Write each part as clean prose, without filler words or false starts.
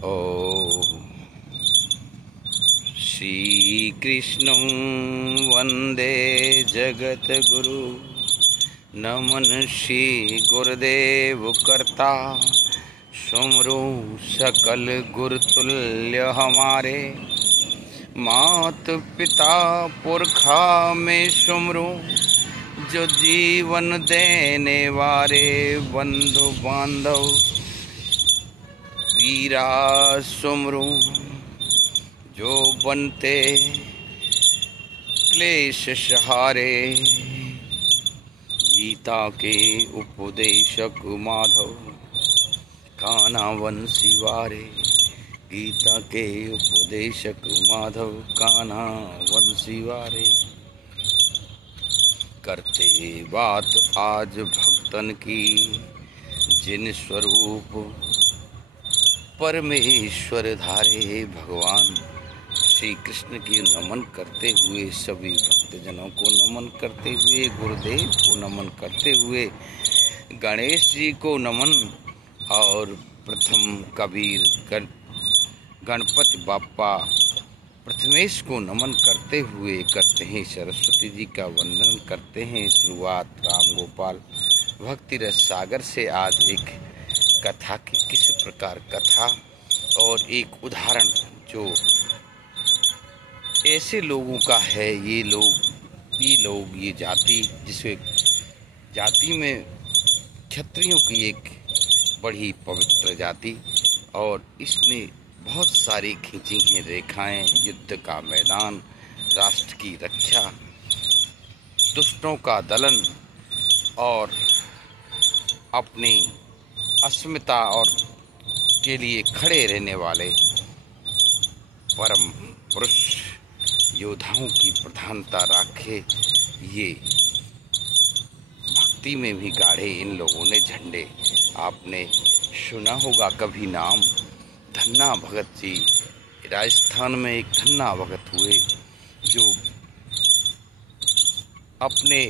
ॐ श्रीकृष्णं वन्दे जगद्गुरु। नमन श्री गुरुदेव करता, सुमरो सकल गुरुतुल्य हमारे। मात पिता पुरखा में सुमरो, जो जीवन देने वारे। बंधु बांधव वीरा सुमरो, जो बनते क्लेश सहारे। गीता के उपदेशक माधव, कान्हा वंशी वारे। गीता के उपदेशक माधव, कान्हा वंशी वारे। करते बात आज भक्तन की, जिन स्वरूप परमेश्वर धारे। भगवान श्री कृष्ण की नमन करते हुए, सभी भक्तजनों को नमन करते हुए, गुरुदेव को नमन करते हुए, गणेश जी को नमन, और प्रथम कबीर गणपति बाप्पा प्रथमेश को नमन करते हुए करते हैं सरस्वती जी का वंदन करते हैं शुरुआत राम गोपाल भक्ति रस सागर से। आज एक कथा की किस प्रकार कथा और एक उदाहरण जो ऐसे लोगों का है। ये लोग ये जाति, जिसमें जाति में क्षत्रियों की एक बड़ी पवित्र जाति, और इसने बहुत सारी खींची हैं रेखाएं। युद्ध का मैदान, राष्ट्र की रक्षा, दुष्टों का दलन, और अपनी अस्मिता और के लिए खड़े रहने वाले परम पुरुष योद्धाओं की प्रधानता रखे। ये भक्ति में भी गाढ़े इन लोगों ने झंडे। आपने सुना होगा कभी नाम धन्ना भगत जी। राजस्थान में एक धन्ना भगत हुए, जो अपने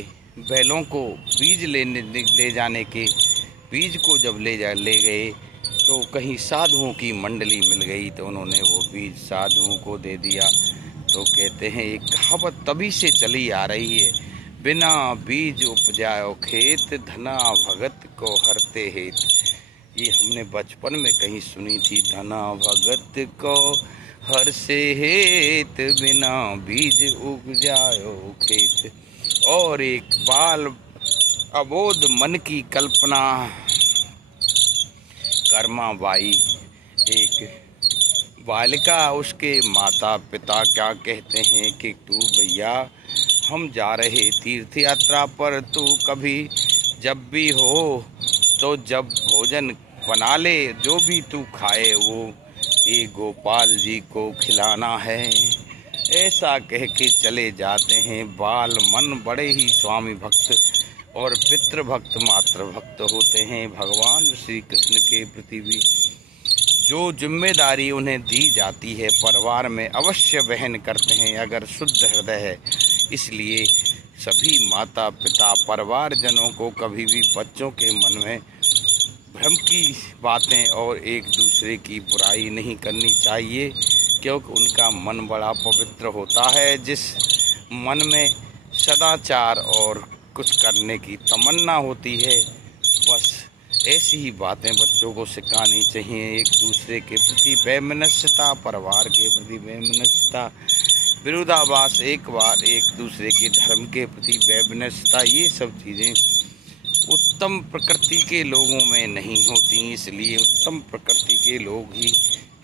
बैलों को बीज ले जाने के, बीज को जब ले गए तो कहीं साधुओं की मंडली मिल गई, तो उन्होंने वो बीज साधुओं को दे दिया। तो कहते हैं एक कहावत तभी से चली आ रही है, बिना बीज उपजाओ खेत, धना भगत को हरते हेत। ये हमने बचपन में कहीं सुनी थी, धना भगत को हर से हेत, बिना बीज उपजाओ खेत। और एक बाल अबोध मन की कल्पना, कर्मा बाई, एक बालिका, उसके माता पिता क्या कहते हैं कि तू भैया हम जा रहे तीर्थ यात्रा पर, तू कभी जब भी हो तो जब भोजन बना ले, जो भी तू खाए वो ये गोपाल जी को खिलाना है। ऐसा कह के चले जाते हैं। बाल मन बड़े ही स्वामी भक्त और पितृभक्त मातृभक्त होते हैं। भगवान श्री कृष्ण के प्रति भी जो जिम्मेदारी उन्हें दी जाती है परिवार में अवश्य वहन करते हैं, अगर शुद्ध हृदय है। इसलिए सभी माता पिता परिवारजनों को कभी भी बच्चों के मन में भ्रम की बातें और एक दूसरे की बुराई नहीं करनी चाहिए, क्योंकि उनका मन बड़ा पवित्र होता है। जिस मन में सदाचार और कुछ करने की तमन्ना होती है, बस ऐसी ही बातें बच्चों को सिखानी चाहिए। एक दूसरे के प्रति वैमनस्यता, परिवार के प्रति वैमनस्यता, विरोधाभास, एक दूसरे के धर्म के प्रति वैमनस्यता, ये सब चीज़ें उत्तम प्रकृति के लोगों में नहीं होती। इसलिए उत्तम प्रकृति के लोग ही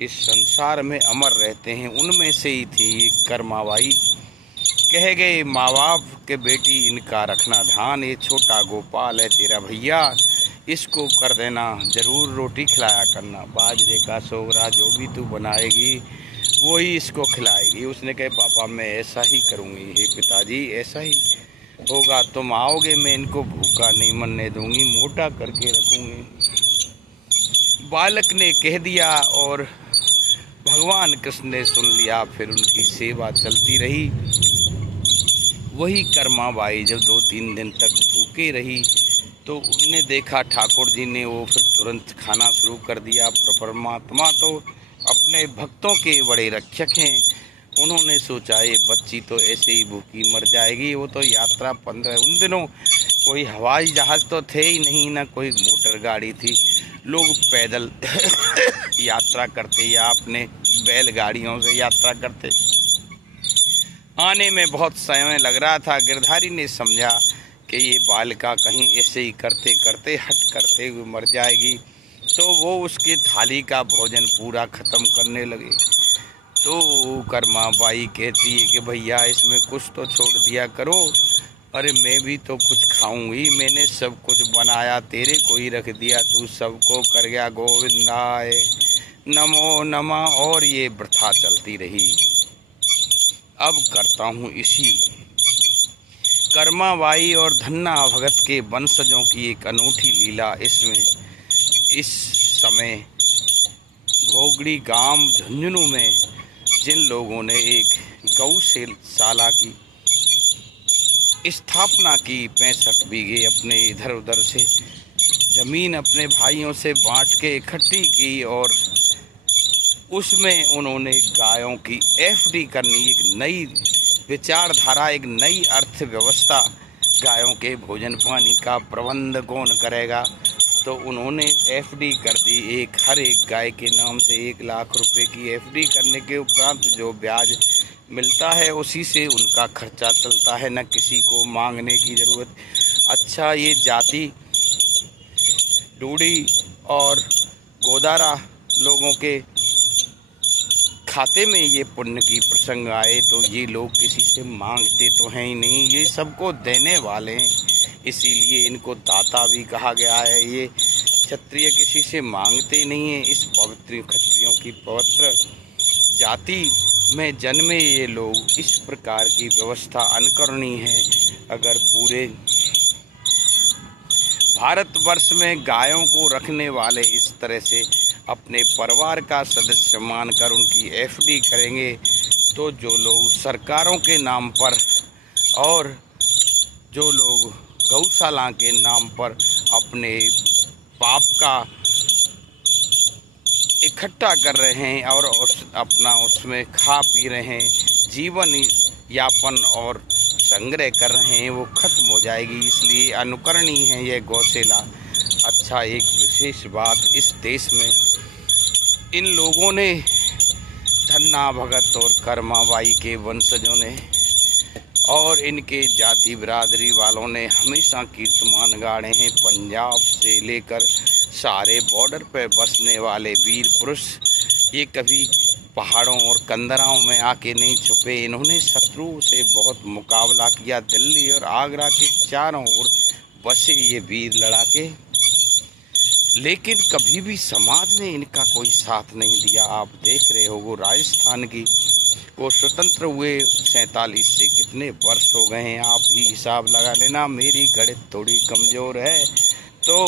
इस संसार में अमर रहते हैं। उनमें से ही थी एक कर्माबाई। कह गए माँ बाप के बेटी इनका रखना ध्यान, ये छोटा गोपाल है तेरा भैया, इसको कर देना, जरूर रोटी खिलाया करना, बाजरे का सोगरा जो भी तू बनाएगी वो ही इसको खिलाएगी। उसने कहे पापा मैं ऐसा ही करूँगी, हे पिताजी ऐसा ही होगा, तुम आओगे मैं इनको भूखा नहीं मरने दूंगी, मोटा करके रखूँगी। बालक ने कह दिया और भगवान कृष्ण ने सुन लिया। फिर उनकी सेवा चलती रही। वही कर्माबाई जब 2-3 दिन तक भूखे रही तो उनने देखा ठाकुर जी ने, वो फिर तुरंत खाना शुरू कर दिया। परमात्मा तो अपने भक्तों के बड़े रक्षक हैं। उन्होंने सोचा ये बच्ची तो ऐसे ही भूखी मर जाएगी। वो तो यात्रा 15 उन दिनों कोई हवाई जहाज़ तो थे ही नहीं, ना कोई मोटर गाड़ी थी। लोग पैदल यात्रा करते या अपने बैलगाड़ियों से यात्रा करते। आने में बहुत समय लग रहा था। गिरधारी ने समझा कि ये बालिका कहीं ऐसे ही करते करते हट करते हुए मर जाएगी, तो वो उसके थाली का भोजन पूरा ख़त्म करने लगे। तो कर्मा बाई कहती है कि भैया इसमें कुछ तो छोड़ दिया करो। अरे मैं भी तो कुछ खाऊंगी, मैंने सब कुछ बनाया तेरे को ही रख दिया, तू सबको कर गया गोविंदाय नमो नमः। और ये प्रथा चलती रही। अब करता हूँ इसी कर्माबाई और धन्ना भगत के वंशजों की एक अनूठी लीला। इसमें इस समय भोगड़ी गांव झुंझुनू में जिन लोगों ने एक गौशाला की स्थापना की, 65 बीघे अपने इधर उधर से जमीन अपने भाइयों से बांट के इकट्ठी की और उसमें उन्होंने गायों की एफडी करनी, एक नई विचारधारा, एक नई अर्थव्यवस्था। गायों के भोजन पानी का प्रबंध कौन करेगा, तो उन्होंने एफडी कर दी। हर एक गाय के नाम से 1 लाख रुपए की एफडी करने के उपरांत जो ब्याज मिलता है उसी से उनका खर्चा चलता है, न किसी को मांगने की ज़रूरत। अच्छा, ये जाति डूडी और गोदारा लोगों के खाते में ये पुण्य की प्रसंग आए तो ये लोग किसी से मांगते तो हैं ही नहीं, ये सबको देने वाले हैं, इसीलिए इनको दाता भी कहा गया है। ये क्षत्रिय किसी से मांगते नहीं हैं। इस पवित्र क्षत्रियों की पवित्र जाति में जन्मे ये लोग, इस प्रकार की व्यवस्था अनुकरणीय है। अगर पूरे भारतवर्ष में गायों को रखने वाले इस तरह से अपने परिवार का सदस्य मानकर उनकी एफडी करेंगे, तो जो लोग सरकारों के नाम पर और जो लोग गौशाला के नाम पर अपने पाप का इकट्ठा कर रहे हैं और अपना उसमें खा पी रहे हैं, जीवन यापन और संग्रह कर रहे हैं, वो खत्म हो जाएगी। इसलिए अनुकरणीय है यह गौशाला। अच्छा, एक विशेष बात, इस देश में इन लोगों ने, धन्ना भगत और कर्माबाई के वंशजों ने और इनके जाति बिरादरी वालों ने हमेशा कीर्तमान गाड़े हैं। पंजाब से लेकर सारे बॉर्डर पर बसने वाले वीर पुरुष ये कभी पहाड़ों और कंदराओं में आके नहीं छुपे। इन्होंने शत्रु से बहुत मुकाबला किया। दिल्ली और आगरा के चारों ओर बसे ये वीर लड़ाके, लेकिन कभी भी समाज ने इनका कोई साथ नहीं दिया। आप देख रहे हो, वो राजस्थान की को स्वतंत्र हुए 47 से कितने वर्ष हो गए हैं, आप ही हिसाब लगा लेना। मेरी गणित थोड़ी कमज़ोर है तो,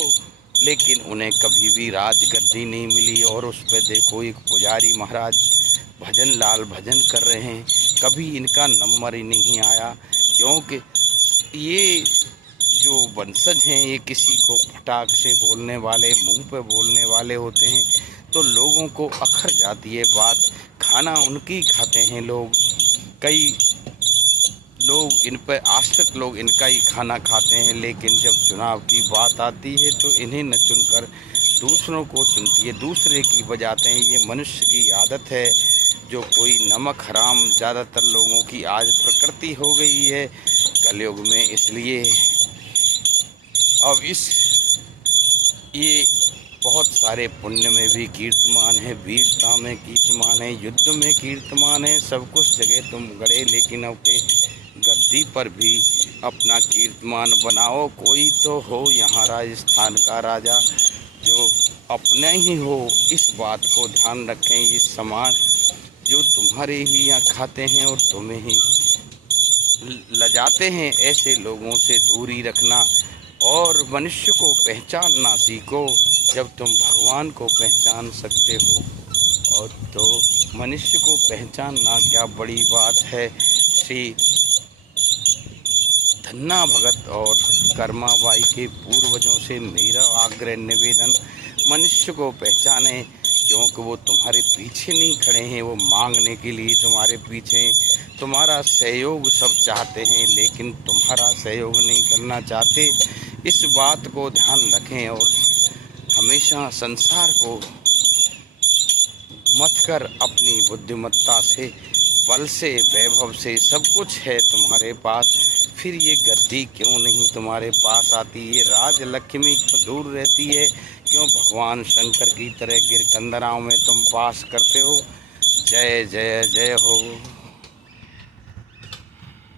लेकिन उन्हें कभी भी राजगद्दी नहीं मिली। और उस पर देखो, एक पुजारी महाराज भजन लाल भजन कर रहे हैं, कभी इनका नंबर ही नहीं आया, क्योंकि ये जो वंशज हैं ये किसी को फटाक से बोलने वाले, मुंह पे बोलने वाले होते हैं, तो लोगों को अखर जाती है बात। खाना उनकी खाते हैं लोग, कई लोग इन पर आश्रित लोग इनका ही खाना खाते हैं, लेकिन जब चुनाव की बात आती है तो इन्हें न चुनकर दूसरों को चुनती है, दूसरे की बजाते हैं। ये मनुष्य की आदत है, जो कोई नमक हराम ज़्यादातर लोगों की आज प्रकृति हो गई है कलयुग में। इसलिए अब ये बहुत सारे पुण्य में भी कीर्तमान है, वीरता में कीर्तमान है, युद्ध में कीर्तमान है, सब कुछ जगह तुम गड़े, लेकिन अब के गद्दी पर भी अपना कीर्तमान बनाओ। कोई तो हो यहाँ राजस्थान का राजा जो अपने ही हो, इस बात को ध्यान रखें। ये समाज जो तुम्हारे ही यहाँ खाते हैं और तुम्हें ही लजाते हैं, ऐसे लोगों से दूरी रखना और मनुष्य को पहचानना सीखो। जब तुम भगवान को पहचान सकते हो और तो मनुष्य को पहचानना क्या बड़ी बात है। श्री धन्ना भगत और कर्माबाई के पूर्वजों से मेरा आग्रह निवेदन, मनुष्य को पहचाने, क्योंकि वो तुम्हारे पीछे नहीं खड़े हैं, वो मांगने के लिए तुम्हारे पीछे, तुम्हारा सहयोग सब चाहते हैं लेकिन तुम्हारा सहयोग नहीं करना चाहते। इस बात को ध्यान रखें और हमेशा संसार को मत कर अपनी बुद्धिमत्ता से, बल से, वैभव से सब कुछ है तुम्हारे पास, फिर ये गद्दी क्यों नहीं तुम्हारे पास आती, ये राज लक्ष्मी क्यों दूर रहती है, क्यों भगवान शंकर की तरह गिरकंदराओं में तुम पास करते हो। जय जय जय हो।